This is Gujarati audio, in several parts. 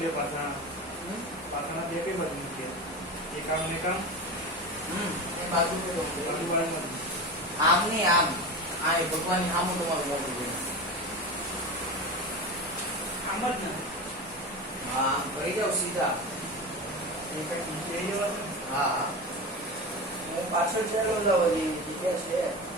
બે પાછા પાછાના બે કઈ બાજુ મૂકીએ એક આમ ને કામ એ બાજુ આમ ને આમ આ ભગવાન આમ તમારું મોટું છે આમ જ ને હા આમ કરી જાવ સીધા એ કઈ નીચે જવા છે હા હું પાછળ ચાલો જાવ જગ્યા છે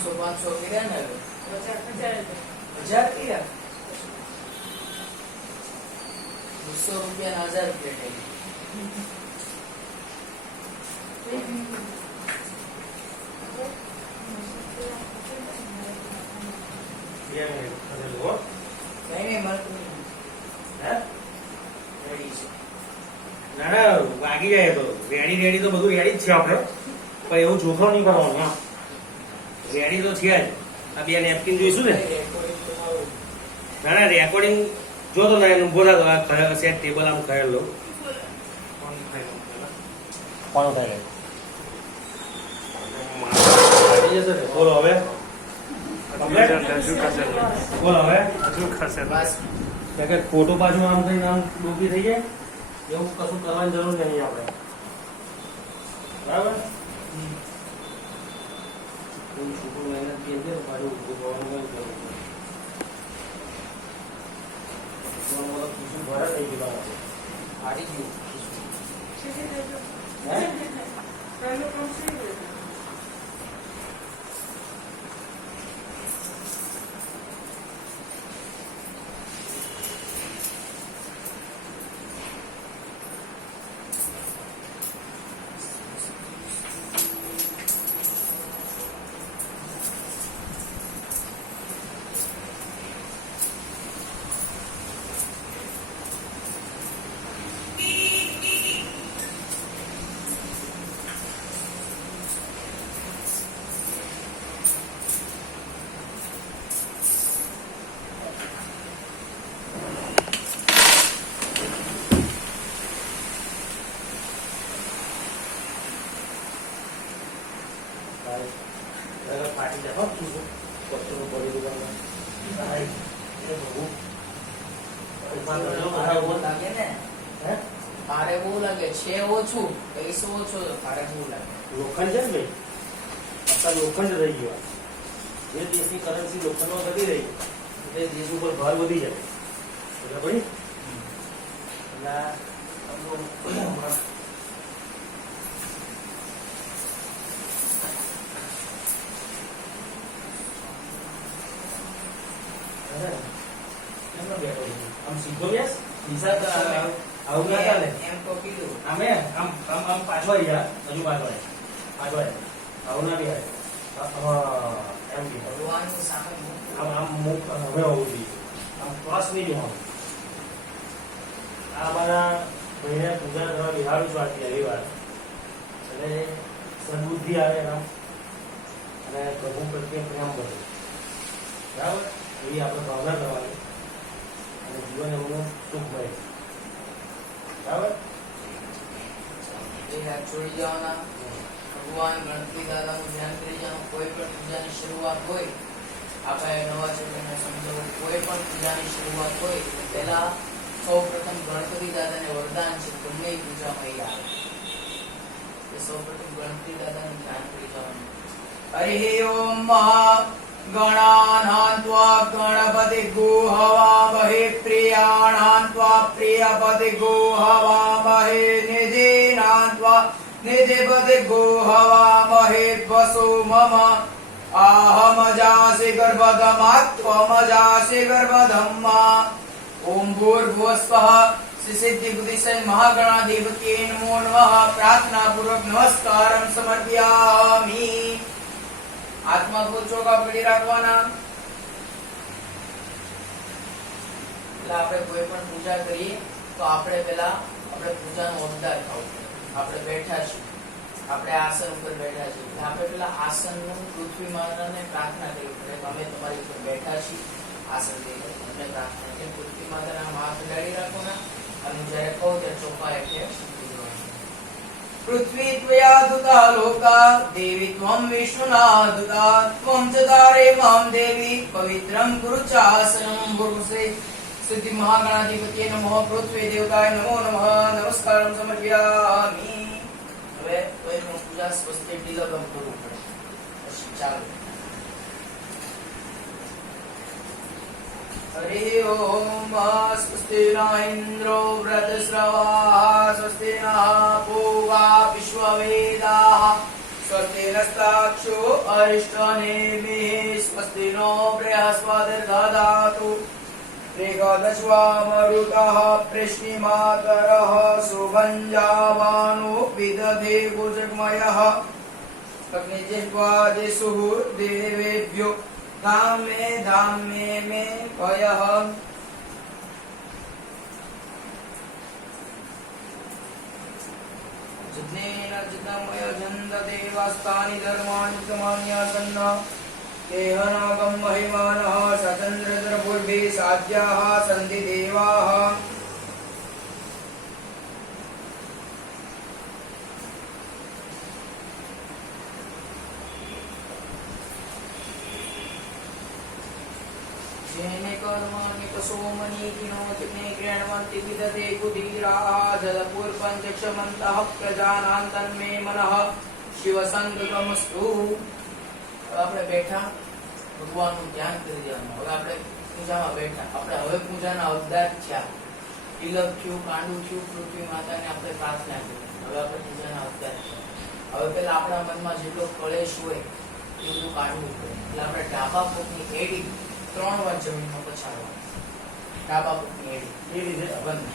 तो 500 કર્યા ને 1000 કર્યા 200 રૂપિયા 1000 પ્લેટ વાગી જાય તો રેડી તો બધું રેડી જ છે આપણે પણ એવું જોખમ નહીં કરવાનું રેડી તો છે જ આ બે નેપકિન જોઈશું ને ના રેકોર્ડિંગ જો તો ઉભો થતો સેટ ટેબલ આમ ખાયેલ લો કોણ થાય બોલો હવે બોલો હવે ફોટો પાછું આમ થઈને આમ ડૂબી થઈ જાય એવું કશું કરવાની જરૂર નહીં આપણે બરાબર કોઈ છોકરું મહેનત કરીએ છે પાછું ઉભું કરવાનું કઈ જરૂર ખુશી ભરા થઈ ગયું આડી ગયું ફાટી જાય કચરો પડી ગયો ભારે બહુ લાગે ને, હે ભારે બહુ લાગે છે, ઓછું પૈસો ઓછો તો ભારે બહુ લાગે. લોખંડ છે ને ભાઈ, અત્યારે લોખંડ રહી ગયો. જે દેશની કરન્સી લોખંડમાં વધી રહી એટલે દેશ ઉપર ભાર વધી જાય. બરાબર ને? એટલે આમ સીધો બેસ, આવું ના ચાલે. એમ તો કીધું. આમ પાછો આવી જા, હજુ પાછો આવે. આવું ના બેહાય. એમ કે ભગવાનની સામે મૂકવું. આમ મુખ હવે હોવું જોઈએ. આમ ક્રોસ નહીં બેવાનું. આ અમારા ભાઈને પૂજા કરવા બિહાડું છું આજથી રવિવાર. એટલે સદબુદ્ધિ આવે એના અને પ્રભુ પ્રત્યે પ્રેમ વધે. બરાબર? એવી આપણે ભાવના કરવાની અને જીવન એમનું સુખમય. બરાબર? એ હાથ છોડી જવાના. ભગવાન ગણપતિ દાદાનું ધ્યાન કરી જવાનું. કોઈ પણ પૂજાની શરૂઆત હોય, આપણે નવા ચેતનને સમજાવું, કોઈ પણ પૂજાની શરૂઆત હોય એટલે પહેલા સૌપ્રથમ ગણપતિ દાદાને વરદાન છે, ગમે પૂજામાં એ આવે. સૌપ્રથમ ગણપતિ દાદાનું ધ્યાન કરી જવાનું. હરિ ઓમ ગણાનાન્ત્વા ગણપતિ ગુહવામહે પ્રિયાણાન્ત્વા પ્રિયપતિ ગુહવામહે નિધિનાન્ત્વા નિધિપતિ ગુહવામહે વસુ મમ आहमजासि गर्भधमात्वमजासि गर्भधम्मा ओम भूर्भुवस्वः सिद्धिबुद्धिसै महागणाधिपतये नमो नमः प्रार्थना पूर्वक नमस्कारं समर्पयामि आत्मा को ચોખા પકડી રાખવાના એટલે આપણે કોઈ પણ પૂજા કરીએ તો આપણે પહેલા આપણે પૂજાનો અવતાર થવું આપણે બેઠા છીએ આપણે આસન ઉપર બેઠા છીએ એટલે આપણે પેલા આસનનું પૃથ્વી માતાને પ્રાર્થના કરવી પડે અમે તમારી ઉપર બેઠા છીએ આસન લઈને અમને પ્રાર્થના કે પૃથ્વી માતાના હાથ અડાડી રાખવાના અને જ્યારે કહો ત્યારે ચોખા એટલે પૃથ્વી ત્વયા દુતા લોકા દેવી ત્વમ વિષ્ણુના દુતા ત્વમ ચ તારે મામ દેવી પવિત્રમ કુરુ ચાસનમ ભૂર્ભુસે સિદ્ધિ મહાગણાધિપતિએ નમઃ પૃથ્વી દેવતાય નમો નમઃ નમસ્કારમ સમર્પયામિ હવે કોઈ પણ પૂજા સ્વસ્તિ તિલકમ કરવું પડે પછી ચાલો હરિ ઓમ સ્વસ્તિ ન ઇન્દ્રો વ્રતસ્રવાઃ સ્વસ્તિ ન પૂર્વા વિશ્વવેદાઃ સ્વસ્તિ નસ્તાક્ષો અરિષ્ટનેમિઃ સ્વસ્તિ નો બૃહસ્પતિર્દધાતુ त्रिगदश्वामरुतः प्रश्निमातरः सुभञ्जावानो विदधे गुजग्मयः अग्निजिह्वादिषु देवेभ्यो धामे धामे मे भयः जिज्ञेन जितमय जन्ददेवास्तानि धर्माणि समान्यासन्ना केहनागं महिमानः सचन्द्रधरपूर्वे साध्याः सन्ति देवाः जेने कर्माणि पशोमनि किनोतिने क्रीण्वन्ति विदधे कुधीराः जलपूर्पञ्चक्षमन्तः प्रजानां तन्मे मनः शिवसङ्गतमस्तु આપણે બેઠા ભગવાનનું ધ્યાન કરી દેવાનું હવે આપણે પૂજામાં બેઠા આપણે હવે પૂજાના અવતાર થયા તિલક થયું કાંડું થયું પૃથ્વી માતાને આપણે પ્રાર્થના કરી હવે આપણે પૂજાના અવતાર થયા હવે પેલા આપણા મનમાં જેટલો કલેશ હોય એ બધું કાઢવું પડે એટલે આપણે ડાબા પગની એડી 3 વાર જમીનમાં પછાડવાની ડાબા પગની એડી એ રીતે બંધ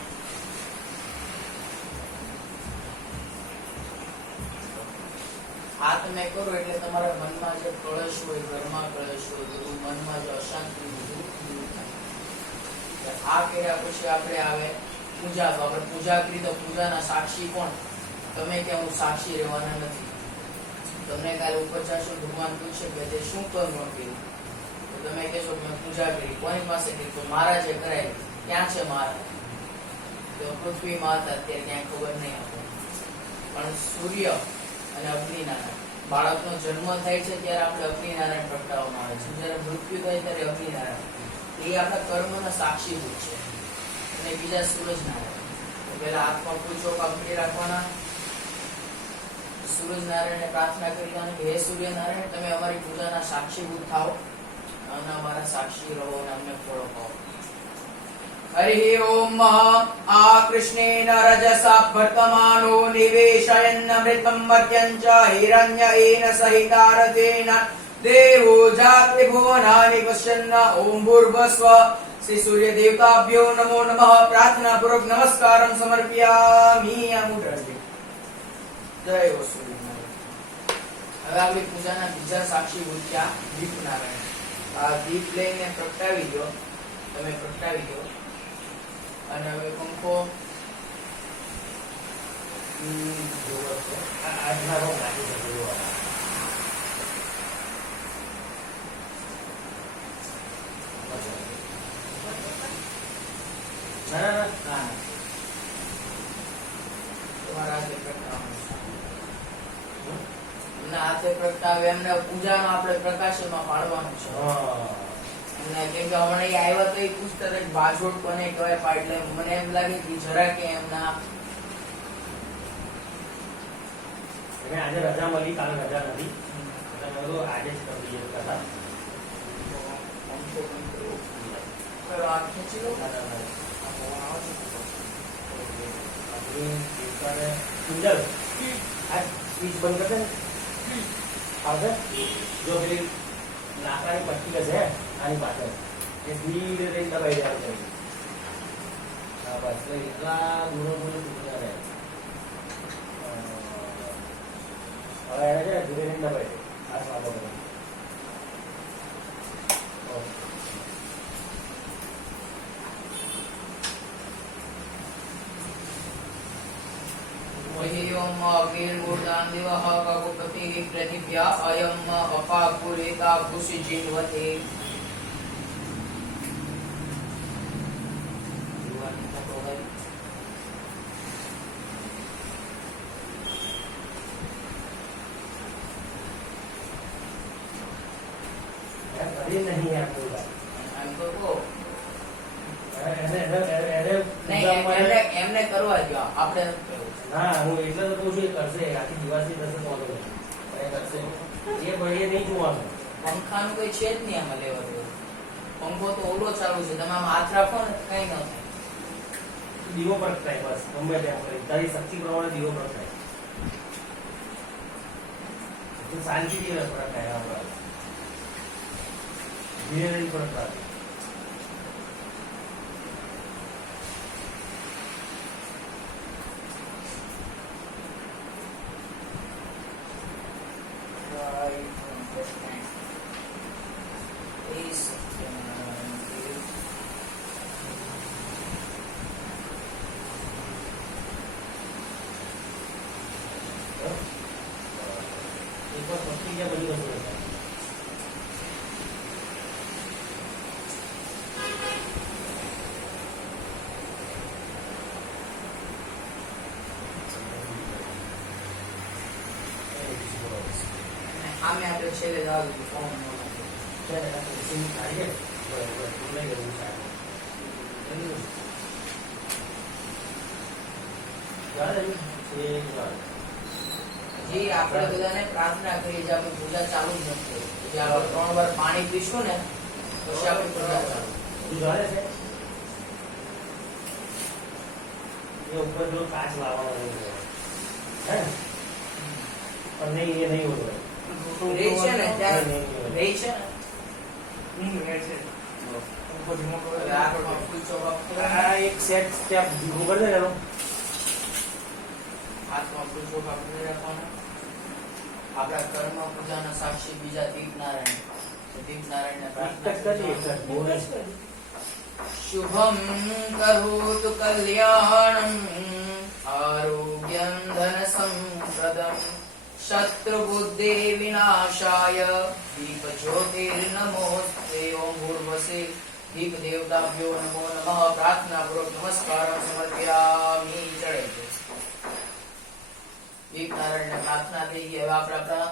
આ તમે કરો એટલે તમારા મનમાં જે કળશ હોય ઘરમાં કળશ હોય બધું મનમાં જે અશાંતિ દૂર થાય આ કર્યા પછી આપણે આવે પૂજા તો આપણે પૂજા કરી તો પૂજાના સાક્ષી કોણ તમે કે હું સાક્ષી રહેવાના નથી તમને કાલે ઉપર જશો ભગવાન પૂછશે કે તે શું કર્મ કર્યું તો તમે કહેશો કે મેં પૂજા કરી કોની પાસે કરી તો મારા જે કરાય ક્યાં છે મારા તો પૃથ્વી માતા અત્યારે ક્યાંય ખબર નહીં આપણે પણ સૂર્ય અને અગ્નિના બાળકનો જન્મ થાય છે ત્યારે આપણે અગ્નિનારાયણ પ્રગટાવવામાં આવે છે, જ્યારે મૃત્યુ થાય ત્યારે અગ્નિનારાયણ, એ આપણા કર્મના સાક્ષીભૂત છે. અને બીજા સૂરજનારાયણ. તો પહેલા હાથમાં પૂછો પકડી રાખવાના, સૂરજનારાયણને પ્રાર્થના કરી અને હે સૂર્યનારાયણ, તમે અમારી પૂજાના સાક્ષીભૂત થાઓ અને અમારા સાક્ષી રહો અને અમને ફળ અપાવો. હરિ ઓમ આકૃષ્ણેન રજસા વર્તમાનો નિવેશયન્ અમૃતં મર્ત્યં ચ હિરણ્યેન સહિતારતેન દેવો જાતે ભુવનાનિ પશ્યન્ન. ઓમ ભૂર્ભુવસ્વ. શ્રી સૂર્ય દેવતાભ્યો નમો નમઃ. પ્રાર્થના પૂર્વક નમસ્કારમ સમર્પયામિ. જય હો સૂર્યનારાયણ. હવે આપણી પૂજાના બીજા સાક્ષીભૂત ક્યાં? દીપનારાયણ. આ દીપ લઈને પ્રગટાવી દો, તમે પ્રગટાવી દો. અને હવે પંખો આજના રોગ નાખી શકો તમારા હાથે પ્રગટાવવાનું છે. એમના હાથે પ્રગટાવે એમને પૂજાનો આપણે પ્રકાશમાં પાડવાનું છે. અને કેમ કે હમણાં એ આવ્યા તો એ પૂછતા હતા કે બાજોડ કોને કહેવાય પાડ, એટલે મને એમ લાગે કે જરા કે એમના એને આજે રજા મળી, કાલે રજા નથી, એટલે આજે જ કરી દઈએ કથા. હાથ ખેંચી લો. કિંજલ આ સ્વિચ બંધ કરશે ને આવશે. જો પેલી લાકડાની પટ્ટી છે આની પાછળ, એ ધીરે ધીરે દબાઈ જાય છે. હા બસ એટલા દૂરો દૂરો તૂટી રહે. હવે એને છે ધીરે ધીરે દબાઈ દે. આ સ્વાગત કરો. ओम अग्निर्मूर्धान् दिवः ककुपतिः प्रतिभ्या अयम् अपाकुरेता कुशिजिन्वते. अरे नहीं है कोई बात हमको को એમને કરવા દો, આપણે ના હું એટલે તો કહું છું એ કરશે, આખી દિવાસી થશે તો વાંધો નહીં, પણ એ કરશે. એ ભાઈએ નહીં જોવાનું. પંખાનું કોઈ છે જ નહીં આમાં લેવા દેવું. પંખો તો ઓલો ચાલુ છે, તમે આમાં હાથ રાખો ને કઈ ન થાય. દીવો પ્રગટાય બસ, ગમે તેમ કરી તારી શક્તિ પ્રમાણે દીવો પ્રગટાય. તું શાંતિથી પ્રગટાય. આપણા ધીરે ધીરે પ્રગટાય. આમે આપણે છેલ્લે જ આવી ફોર્મ જી આપણે બધાને પ્રાર્થના કરી જે આપણી પૂજા ચાલુ જ નથી. જે આપણે 3 વાર પાણી પીશું ને પછી આપણી પૂજા ચાલુ. જાણે છે એ ઉપર જો કાચ લાવવાનો હે પણ નહીં, એ નહીં હોતો રે છે ને ત્યારે રે છે ને આ એક સેટ સ્ટેપ ભીગું કરી દે એનો. હાથમાં પૂછો પકડી રાખવાનો. આપણા કર્મ પૂજાના સાક્ષી બીજા દીપનારાયણ. દીપનારાયણને પ્રાર્થના કરીએ. શુભમ કરોતુ કલ્યાણમ આરોગ્યં ધન સંપદમ શત્રુ બુદ્ધિ વિનાશાય દીપ જ્યોતિર્નમોસ્તે. ઓમ ભૂર્ભસે દીપ દેવતાભ્યો નમો નમઃ. પ્રાર્થના પૂર્વક નમસ્કાર સમર્પયામિ. ચડે દીપનારાયણને પ્રાર્થના થઈ ગઈ. હવે આપણે આપણા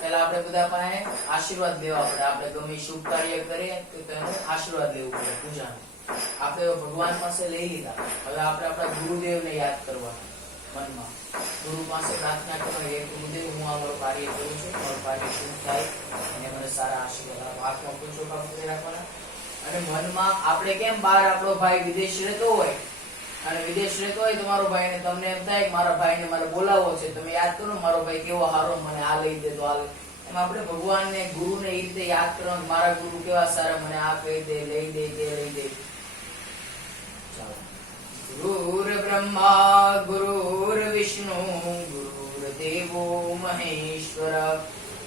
પહેલા આપણે બધા પાસે આશીર્વાદ લેવા પડે. આપણે ગમે શુભ કાર્ય કરીએ તો તેનો આશીર્વાદ લેવું પડે પૂજાનો. આપણે ભગવાન પાસે લઈ લીધા, હવે આપણે આપણા ગુરુદેવને યાદ કરવાના મનમાં. ગુરુ પાસે પ્રાર્થના કરવાની, હે ગુરુદેવ, હું આ મારું કાર્ય કરું છું, મારું કાર્ય શુભ થાય અને મને સારા આશીર્વાદ આપો. હાથમાં પૂછો પકડી રાખવાના. અને મનમાં આપણે કેમ બહાર આપણો ભાઈ વિદેશ રહેતો હોય અને વિદેશ રહેતો હોય તો મારો ભાઈને તમને એમ થાય કે મારા ભાઈને મારે બોલાવવો છે, તમે યાદ કરો મારો ભાઈ કેવો હારો, મને આ લઈ દે તો આ લઈ. એમ આપણે ભગવાનને ગુરુને એ રીતે યાદ કરવાનું, મારા ગુરુ કેવા સારા, મને આ કહી દે, લઈ દે, તે લઈ દે. ગુરુર બ્રહ્મા ગુરુર વિષ્ણુ ગુરુર્દેવો મહેશ્વર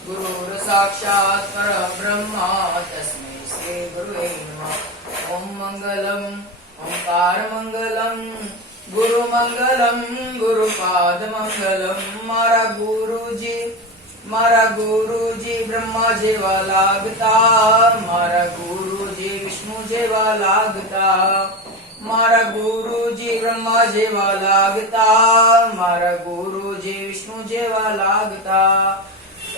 ગુરુર સાક્ષાત પરબ્રહ્મા તસ્मै શ્રી ગુરુવે નમઃ. ઓમ મંગલમ ઓમકાર મંગલમ ગુરુ મંગલમ ગુરુપાદ મંગલમ. મારા ગુરુજી બ્રહ્મા જેવા લાગતા, મારા ગુરુજી વિષ્ણુ જેવા લાગતા, મારા ગુરુજી બ્રહ્મા જેવા લાગતા, મારા ગુરુજી વિષ્ણુ જેવા લાગતા.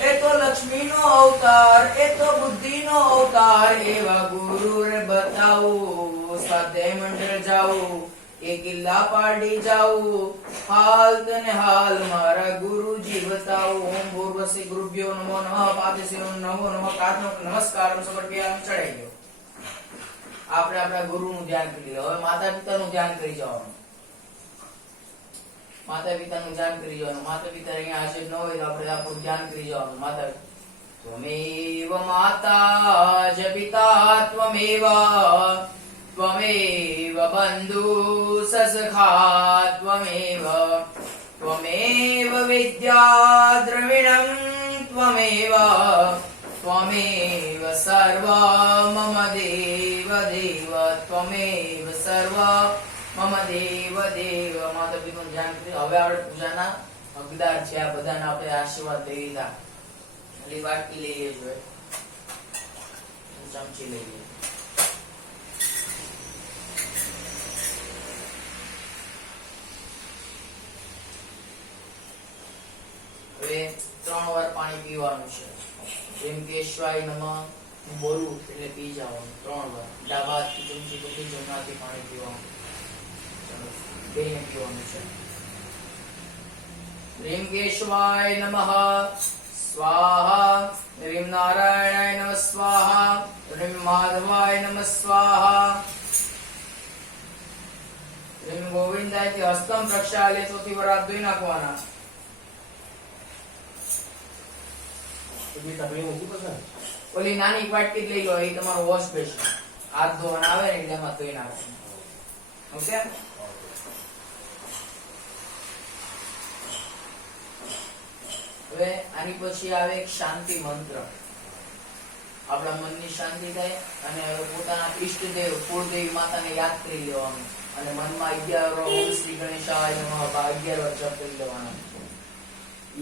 એ તો લક્ષ્મીનો અવતાર, એ તો બુદ્ધિનો અવતાર, એવા ગુરુને બતાવું. સ્વાધ્યાય મંડળ જાઉં, એ કિલ્લા પાડી જાઉં, હાલ તને હાલ મારા ગુરુજી બતાવું. ઓમ ભૂર્વસી ગુરુભ્યો નમો નમઃ. પાદસ્યો નમો નમઃ. પ્રાર્થના નમસ્કાર સમર્પ્યા. ચડાઈ ગયો. આપણે આપણા ગુરુનું ધ્યાન કરી લીધું. હવે માતા પિતાનું ધ્યાન કરી જવાનું. માતા પિતાનું ધ્યાન કરી જવાનું. માતા પિતા અહીંયા હાજર ન હોય તો આપણે આપણું ધ્યાન કરી જવાનું. માતા ત્વમેવ માતા જ પિતા ત્વમેવ ત્વમેવ બંધુ સસખા ત્વમેવ ત્વમેવ વિદ્યા દ્રવિણં ત્વમેવ ત્વમેવ સર્વ મમ દેવ દેવ ત્વમેવ સર્વ મમ દેવ દેવ. માતા પિતાનું ધ્યાન કરી. હવે આપણે પૂજાના હકદાર છે. આ બધાને આપણે આશીર્વાદ દઈ દીધા. એટલે વાટકી લઈએ જોઈએ, ચમચી લઈએ. હવે 3 વાર પાણી પીવાનું છે. જેમ કે શિવાય નમઃ હું બોલું એટલે પી જવાનું 3 વાર. ડાબા હાથથી ચમચી પકડી જમણાથી પાણી પીવાનું. બેને પીવાનું છે. રીમ કેશવાય નમઃ સ્વાહા. રીમ નારાયણાય નમઃ સ્વાહા. રીમ માધવાય નમઃ સ્વાહા. રીમ ગોવિંદાય થી હસ્તમ પ્રક્ષાલ્ય. ચોથી વાર હાથ ધોઈ નાખવાના. ઓલી નાની વાટકી લઈ લો, એ તમારું વોશ બેસન. હાથ ધોવાના આવે ને એટલે એમાં ધોઈ નાખવાનું. ઓકે. હવે આની પછી આવે એક શાંતિ મંત્ર. આપણા મનની શાંતિ થાય અને હવે પોતાના ઈષ્ટદેવ કુળદેવી માતાને યાદ કરી લેવાનું અને મનમાં 11 ઓમ શ્રી ગણેશાય નમઃ 11 વાર જપ કરી લેવાના.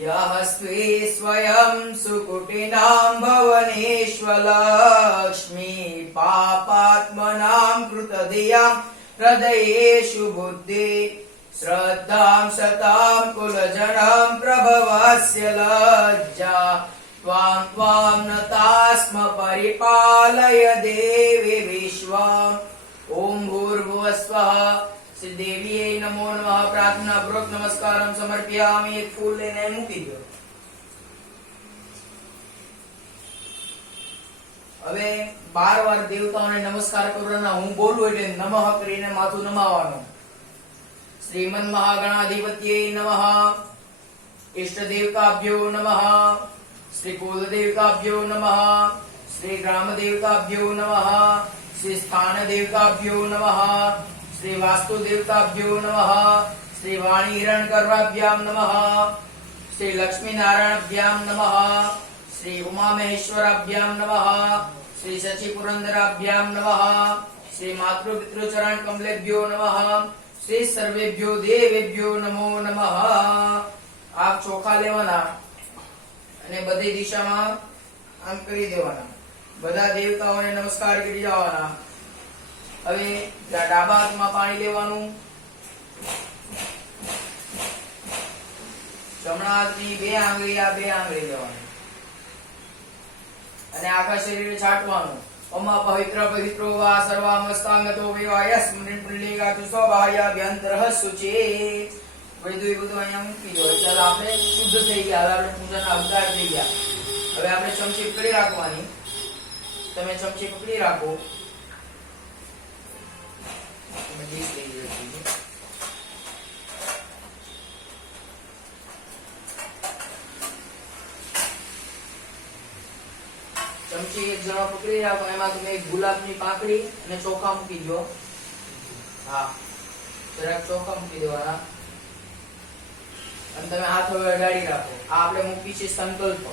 યહ સ્વે સ્વયં સુકુટિનાં ભવનેશ્વલક્ષ્મી પાપાત્મનાં કૃતધિયાં હૃદયેષુ બુદ્ધિ શ્રદ્ધાં સતાં કુલજનં પ્રભવસ્ય લજ્જા ત્વાં ત્વાં નતાસ્મ પરિપાલય દેવી વિશ્વમ. ઓમ ભૂર્ભુવસ્વઃ. શ્રી દેવીએ નમો નમઃ. પ્રાર્થના પૂર્વક નમસ્કારમ સમર્પયામિ. એક ફૂલ લઈને મૂકી દો. હવે 12 વાર દેવતાઓને નમસ્કાર કરવાના. હું બોલું એટલે નમઃ કરીને માથું નમાવાનું. શ્રીમન મહાગણાધિપત્યે નમઃ. ઇષ્ટ દેવતાભ્યો નમઃ. શ્રી કુલ દેવતાભ્યો નમઃ. શ્રી ગ્રામ દેવતાભ્યો નમઃ. શ્રી સ્થાન દેવતાભ્યો નમઃ. શ્રી વાસ્તુ દેવતાભ્યો નમઃ. શ્રી વાણી હિરણ્યગર્ભાભ્યામ નમઃ. શ્રી લક્ષ્મી નારાયણભ્યામ નમઃ. શ્રી ઉમા મહેશ્વરાભ્યામ નમઃ. શ્રી શચી પુરંદરાભ્યામ નમઃ. શ્રી માતૃ પિતૃ ચરણ કમલેભ્યો નમઃ. શ્રી સર્વેભ્યો દેવેભ્યો નમો નમઃ. આપ ચોખા લેવાના અને બધી દિશામાં આમ કરી દેવાના. બધા દેવતાઓને નમસ્કાર કરી જવાના. હવે ડાબા હાથમાં પાણી લેવાનું. જમણા હાથની 2 આંગળી આ 2 આંગળી લેવાની. અને આખા શરીરે છાંટવાનું. ઓમા પવિત્ર પવિત્રો વા સર્વામસ્તાંગતો વિવાયસ પુંડલીકાતુ સ્વબાહ્યાભ્યંતરઃ શુચિ. બધું અહીંયા મૂકી દો. ચાલો આપણે શુદ્ધ થઈ ગયા. હવે આપણે પૂજાના અવતાર થઈ ગયા. હવે આપણે ચમચી પકડી રાખવાની. તમે ચમચી પકડી રાખો. તમે ડીશ લઈ જજો. ચમચી એક જણો પકડી રાખો. એમાં તમે એક ગુલાબની પાંખડી અને ચોખા મૂકી દો. હા, જરાક ચોખા મૂકી દેવાના અને તમે હાથ હવે અડાડી રાખો. આ આપણે મૂકી છે સંકલ્પ.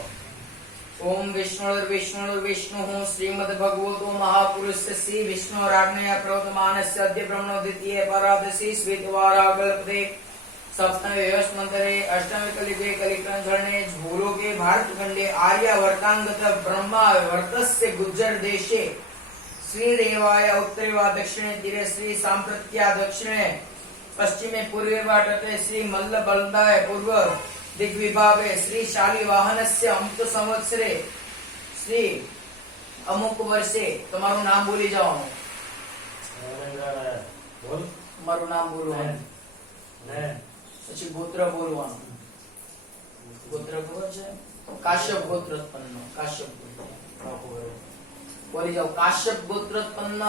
ઓમ વિષ્ણુ શ્રીમદ ભગવતો મહાપુરુષ શ્રી વિષ્ણુરાજ્ઞયા પ્રવર્તમાનસ્ય અદ્ય બ્રહ્મણો દ્વિતીય પરાદશી શ્વેતવારાગલ્પદે સપ્તમે વ્યવસ્મંતરે અષ્ટમે કલિકે કલિકંજળને ભૂલોકે ભારતખંડે આર્યાવર્તાંગત બ્રહ્મા વર્તસ્ય ગુજ્જર દેશે શ્રી રેવાય ઉત્તરે વા દક્ષિણે તીરે શ્રી સાંપ્રત્યા દક્ષિણે પશ્ચિમે પૂર્વે વા તટે શ્રી મલ્લ બલદાય પૂર્વ દિગ્વિભાવે શ્રી શાલી વાહનસ્ય અમુક સંવત્સરે શ્રી અમુક વર્ષે. તમારું નામ બોલી જવાનું. તમારું નામ બોલવાનું. પછી ગોત્ર બોલવાનું. ગોત્ર ખબર છે? કાશ્યપ ગોત્રોત્પન્ન. કાશ્યપ ગોત્ર બોલી જાઓ. કાશ્યપ ગોત્રોત્પન્ન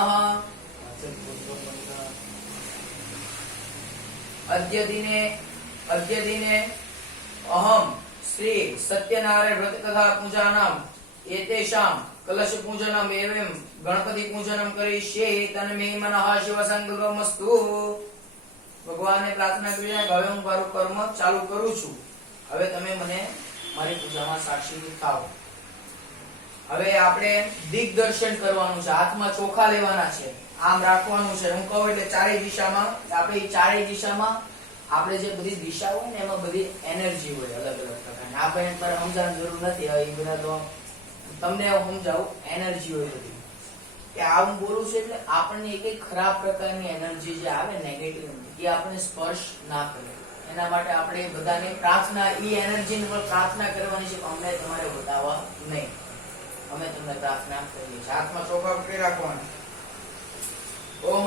અદ્ય દિને અહમ શ્રી સત્યનારાયણ વ્રત તથા પૂજાનામ એતેષામ કલશ પૂજનમ એવં ગણપતિ પૂજનમ કરીષ્યે તન્મે મનઃ શિવ સંકલ્પમસ્તુ. ભગવાનને પ્રાર્થના કરી કે હવે હું મારું કર્મ ચાલુ કરું છું. હવે તમે મને મારી પૂજામાં સાક્ષી થાઓ. હવે આપણે દિગ્દર્શન કરવાનું છે. હાથમાં ચોખા લેવાના છે. આમ રાખવાનું છે. હું કહું એટલે ચારેય દિશામાં. આપણે ચારેય દિશામાં આપણે જે બધી દિશા હોય ને એમાં બધી એનર્જી હોય અલગ અલગ પ્રકારની. આપણે પર સમજાવવાની જરૂર નથી. હવે એ બધા તો તમને સમજાવું. એનર્જી હોય બધી કે આ હું બોલું છું એટલે આપણને એક ખરાબ પ્રકારની એનર્જી જે આવે નેગેટિવ એ આપણે સ્પર્શ ના કરે. એના માટે આપણે બધાને પ્રાર્થના એ એનર્જીની પર પ્રાર્થના કરવાની છે. અમને તમારે બતાવવા નહીં. અમે તમને પ્રાર્થના કરીએ છીએ. હાથમાં ચોખા પકડી રાખવાના. ઓમ